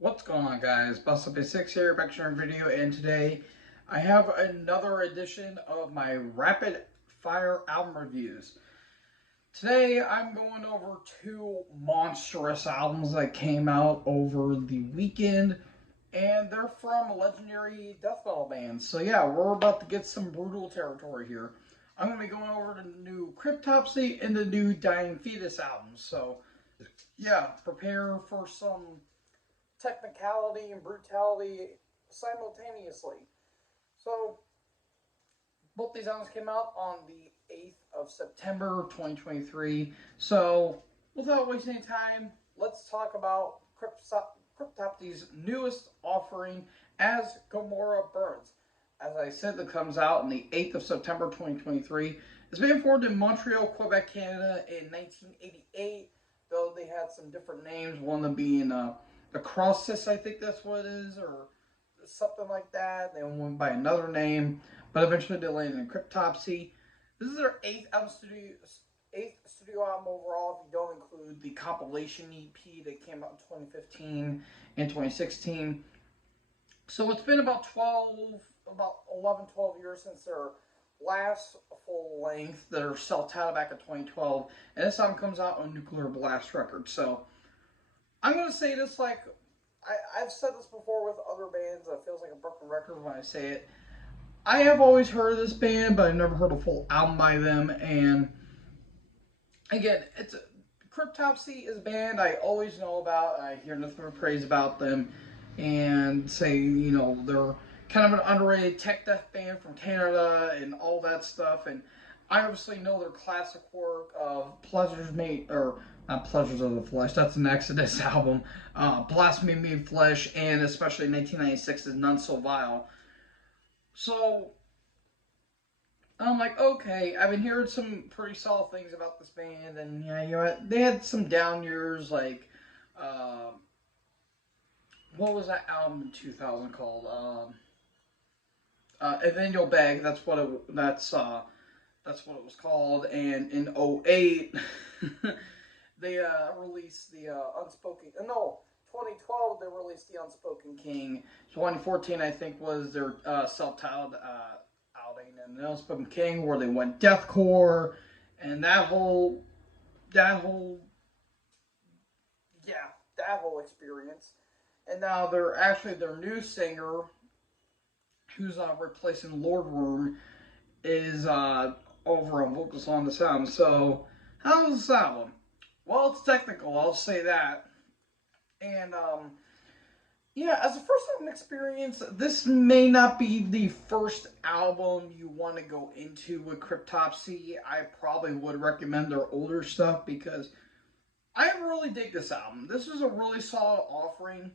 What's going on, guys? Bust6 here, back to another video, and today I have another edition of my rapid fire album reviews. Today I'm going over two monstrous albums that came out over the weekend, and they're from legendary death metal bands. So yeah, we're about to get some brutal territory here. I'm going to be going over the new Cryptopsy and the new Dying Fetus albums. So yeah, prepare for some technicality and brutality simultaneously. So both these albums came out on the 8th of September 2023. So without wasting any time, let's talk about Cryptopsy's newest offering, As Gomorrah Burns. As I said, that comes out on the 8th of September 2023. It's been formed in Montreal, Quebec, Canada in 1988, though they had some different names, one of them being the Crossis, I think that's what it is, or something like that. They went by another name, but eventually they landed in Cryptopsy. This is their eighth studio album overall, if you don't include the compilation EP that came out in 2015 and 2016. So it's been about 11, 12 years since their last full length, their self-titled back in 2012, and this album comes out on Nuclear Blast Records. So I'm gonna say this like I've said this before with other bands. It feels like a broken record when I say it. I have always heard of this band, but I've never heard a full album by them. And again, it's Cryptopsy is a band I always know about. I hear nothing but praise about them, and say they're kind of an underrated tech death band from Canada and all that stuff. And I obviously know their classic work of Pleasures Made, or not Pleasures of the Flesh. That's an Exodus album. Blasphemy Made Flesh, and especially 1996's None So Vile. So I'm like, okay, I've been hearing some pretty solid things about this band, and yeah, they had some down years, like, um, what was that album in 2000 called? Ethereal Bag. That's what it was called. And in '08, they released the Unspoken. No, 2012 they released the Unspoken King. 2014, I think, was their self-titled outing, and the Unspoken King, where they went deathcore, and that whole yeah, that whole experience. And now they're actually their new singer, who's replacing Lord Room, is over on vocals on this album. So how's this album? Well, it's technical, I'll say that. And yeah, as a first time experience, this may not be the first album you want to go into with Cryptopsy. I probably would recommend their older stuff because I really dig this album. This is a really solid offering,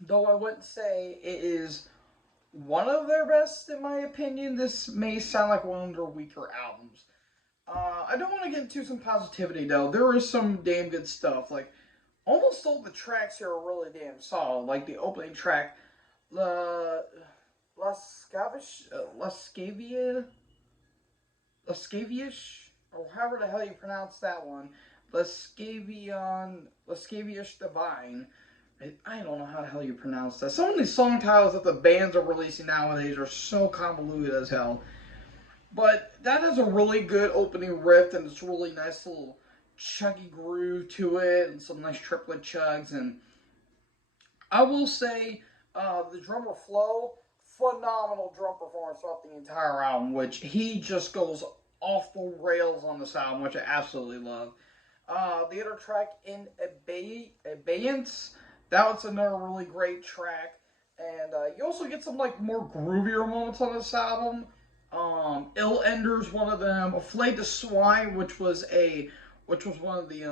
though I wouldn't say it is one of their best, in my opinion. This may sound like one of their weaker albums. I don't want to get into some positivity, though. There is some damn good stuff. Like, almost all the tracks here are really damn solid. Like the opening track, La Lascavia, Lascavish, or however the hell you pronounce that one, Lascavious Divine. I don't know how the hell you pronounce that. Some of these song titles that the bands are releasing nowadays are so convoluted as hell. But that is a really good opening riff, and it's a really nice little chuggy groove to it, and some nice triplet chugs. And I will say, the drummer Flo, phenomenal drum performance throughout the entire album, which he just goes off the rails on this album, which I absolutely love. The other track, In Abeyance, that was another really great track. And you also get some like more groovier moments on this album. Ill Ender's one of them. A Flayed to Swine, which was one of the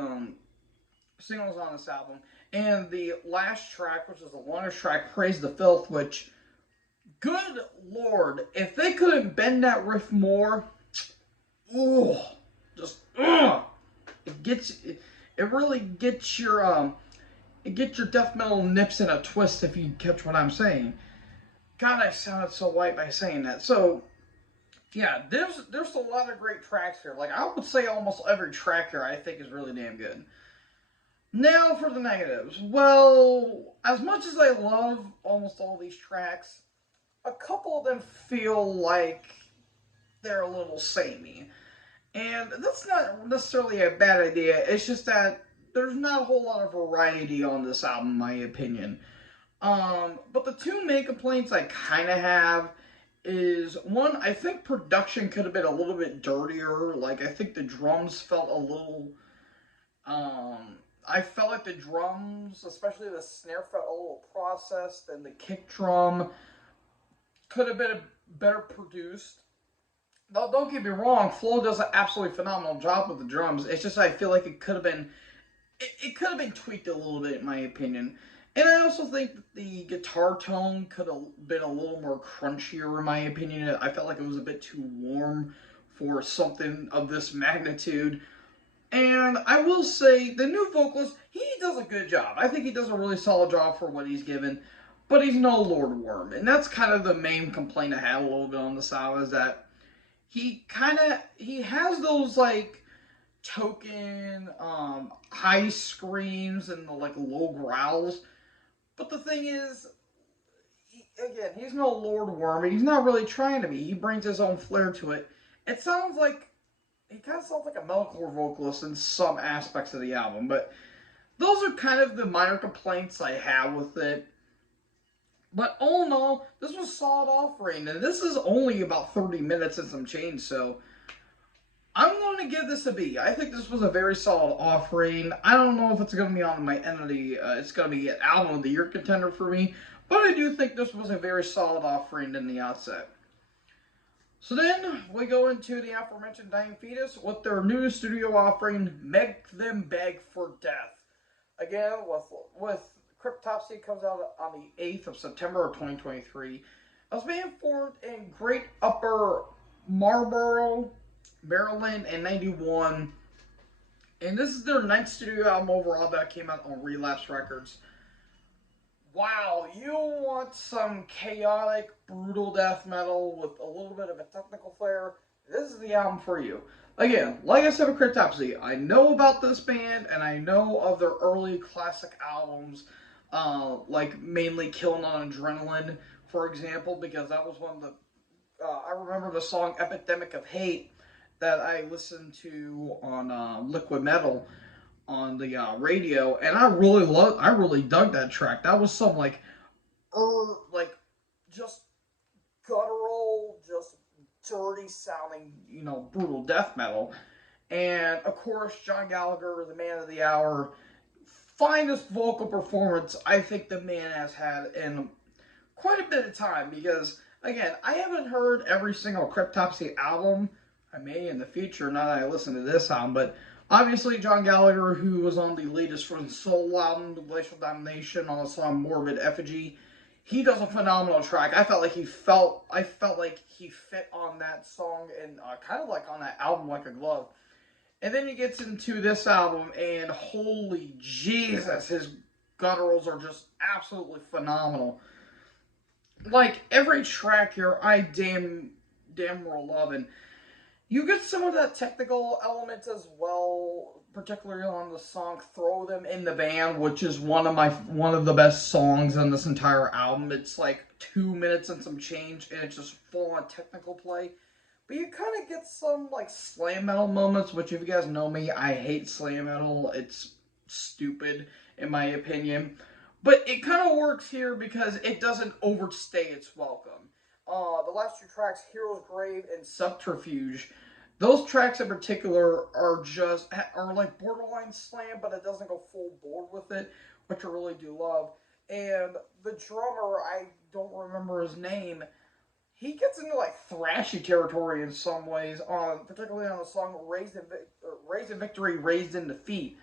singles on this album. And the last track, which is the longest track, Praise the Filth, which, good lord, if they couldn't bend that riff more, ooh, just it really gets your death metal nips in a twist, if you catch what I'm saying. God, I sounded so white by saying that. So yeah, there's a lot of great tracks here. Like, I would say almost every track here I think is really damn good. Now for the negatives. Well, as much as I love almost all these tracks, a couple of them feel like they're a little samey. And that's not necessarily a bad idea, it's just that there's not a whole lot of variety on this album, in my opinion. But the two main complaints I kind of have is one, I think production could have been a little bit dirtier. Like, I think the drums felt a little. I felt like the drums, especially the snare, felt a little processed, and the kick drum could have been better produced. No, don't get me wrong, Flo does an absolutely phenomenal job with the drums. It's just I feel like it could have been it could have been tweaked a little bit, in my opinion. And I also think that the guitar tone could have been a little more crunchier, in my opinion. I felt like it was a bit too warm for something of this magnitude. And I will say, the new vocalist, he does a good job. I think he does a really solid job for what he's given. But he's no Lord Worm. And that's kind of the main complaint I had a little bit on the sound, is that he has those, like, token high screams and the like low growls. But the thing is, again, he's no Lord Worm, and he's not really trying to be. He brings his own flair to it. It sounds like he kind of sounds like a metalcore vocalist in some aspects of the album, but those are kind of the minor complaints I have with it. But all in all, this was a solid offering, and this is only about 30 minutes and some change, so I'm going to give this a B. I think this was a very solid offering. I don't know if it's going to be on my end of the, it's going to be an album of the year contender for me, but I do think this was a very solid offering in the outset. So then we go into the aforementioned Dying Fetus with their new studio offering, Make Them Beg for Death. Again, with Cryptopsy, comes out on the 8th of September of 2023. It was being formed in Great Upper Marlboro, Maryland in 91. And this is their 9th studio album overall that came out on Relapse Records. Wow, you want some chaotic, brutal death metal with a little bit of a technical flair? This is the album for you. Again, like I said with Cryptopsy, I know about this band and I know of their early classic albums, like mainly Killing on Adrenaline, for example, because that was one of the. I remember the song Epidemic of Hate that I listened to on Liquid Metal on the radio, and I really dug that track. That was some like just guttural, just dirty sounding, brutal death metal. And of course, John Gallagher, the man of the hour, finest vocal performance I think the man has had in quite a bit of time. Because again, I haven't heard every single Cryptopsy album. I may in the future, now that I listen to this album, but obviously John Gallagher, who was on the latest Frozen Soul album, The Glacial Domination, on the song Morbid Effigy, he does a phenomenal track. I felt like he fit on that song and kind of like on that album like a glove. And then he gets into this album, and holy Jesus, his gutturals are just absolutely phenomenal. Like every track here, I damn well love, and you get some of that technical element as well, particularly on the song "Throw Them in the Van," which is one of the best songs on this entire album. It's like 2 minutes and some change, and it's just full on technical play. But you kind of get some like slam metal moments, which if you guys know me, I hate slam metal. It's stupid in my opinion. But it kind of works here because it doesn't overstay its welcome. The last two tracks, Hero's Grave and Subterfuge, those tracks in particular are like borderline slam, but it doesn't go full board with it, which I really do love. And the drummer, I don't remember his name, he gets into like thrashy territory in some ways, particularly on the song Raised in Victory, Raised in Defeat.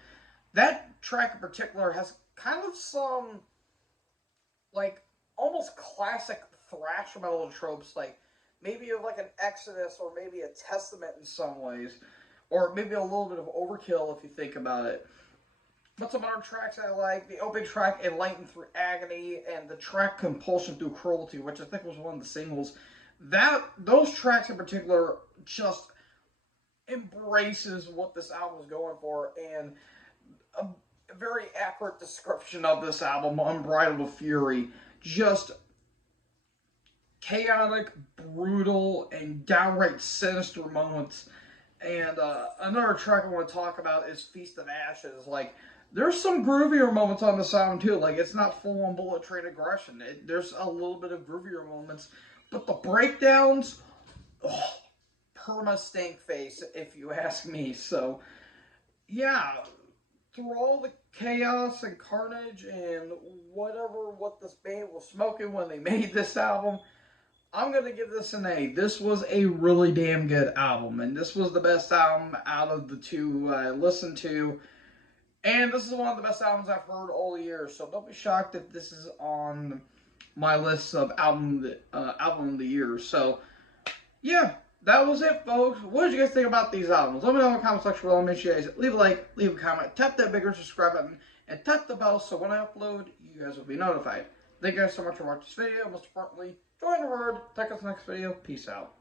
That track in particular has kind of some like almost classic thrash metal tropes, like maybe of like an Exodus or maybe a Testament in some ways, or maybe a little bit of Overkill if you think about it. But some other tracks I like, the opening track Enlightened Through Agony and the track Compulsion Through Cruelty, which I think was one of the singles. Those tracks in particular just embraces what this album is going for, and a very accurate description of this album, Unbridled Fury. Just chaotic, brutal, and downright sinister moments. And another track I want to talk about is Feast of Ashes. Like, there's some groovier moments on the sound too. Like, it's not full on Bullet Train aggression. There's a little bit of groovier moments, but the breakdowns, oh, perma stink face, if you ask me. So, yeah, through all the chaos and carnage and what this band was smoking when they made this album, I'm going to give this an A. This was a really damn good album, and this was the best album out of the two I listened to. And this is one of the best albums I've heard all year, so don't be shocked if this is on my list of album of the year. So, yeah, that was it, folks. What did you guys think about these albums? Let me know in the comment section below. Make sure you guys leave a like, leave a comment, tap that bigger subscribe button, and tap the bell so when I upload, you guys will be notified. Thank you guys so much for watching this video. Most importantly, join the herd. Check us next video. Peace out.